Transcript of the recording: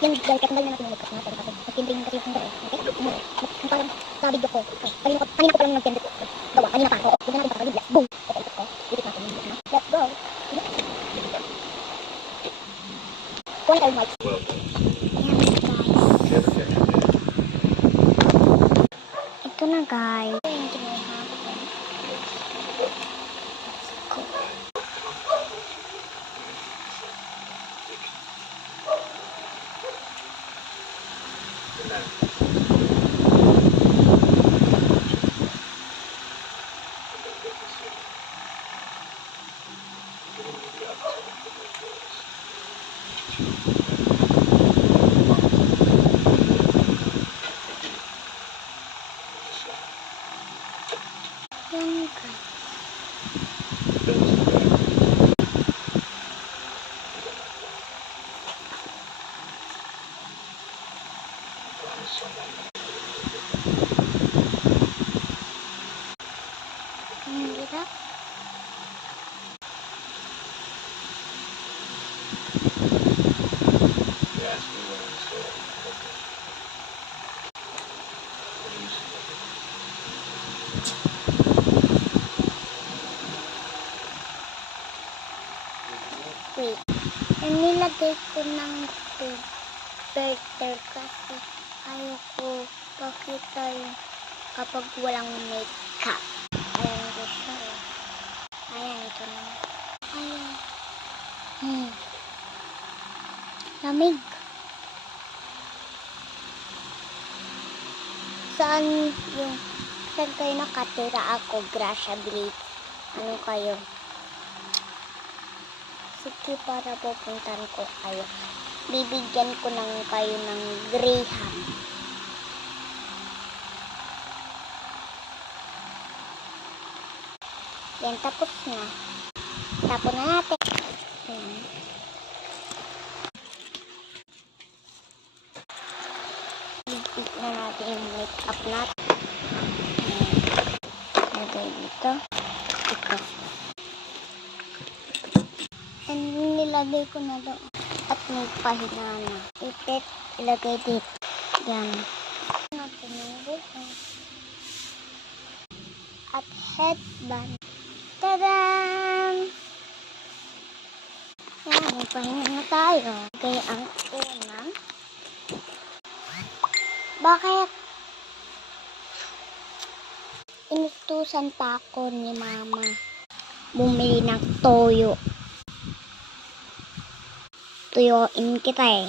Yan guys, katanggal na natin yung makeup natin kasi nag-tindring kasi yung dito. Okay? Yung parang sa video ko. Kanina ko pa lang nag-tindring. Gawa, kanina pa. Oo, huwag na natin pasagin. Let's go! Okay, ikot ko. Ikot natin yung video. Let's go! Kuha na tayong mic. Ayan guys. Ito na guys. Yung kinuha ko. Yan guys. Ang hirap. Wait. Nilagay ko ng filter kasi ayoko pakita yung kapag walang makeup. Ayan ko siya. Ayan, ito na. Ayan. Lamig. Saan kayo nakatira ako? Gracia Village. Ano kayo? Sige, para pupuntan ko kayo. Bibigyan ko ng kayo ng Graham. Yan, tapos na. Tapos na natin. Ayan. Ligpit na natin yung makeup natin. Lagay dito. Ito. And nilagay ko na doon. At may pahinga na. Ipit, ilagay dito. Yan. Natin yung buhok. At headband. Tadam! Yan, may pahinga na tayo. Kaya ang unang. Bakit? Inutusan pa ako ni mama. Bumili ng toyo. Tuyuin kita eh.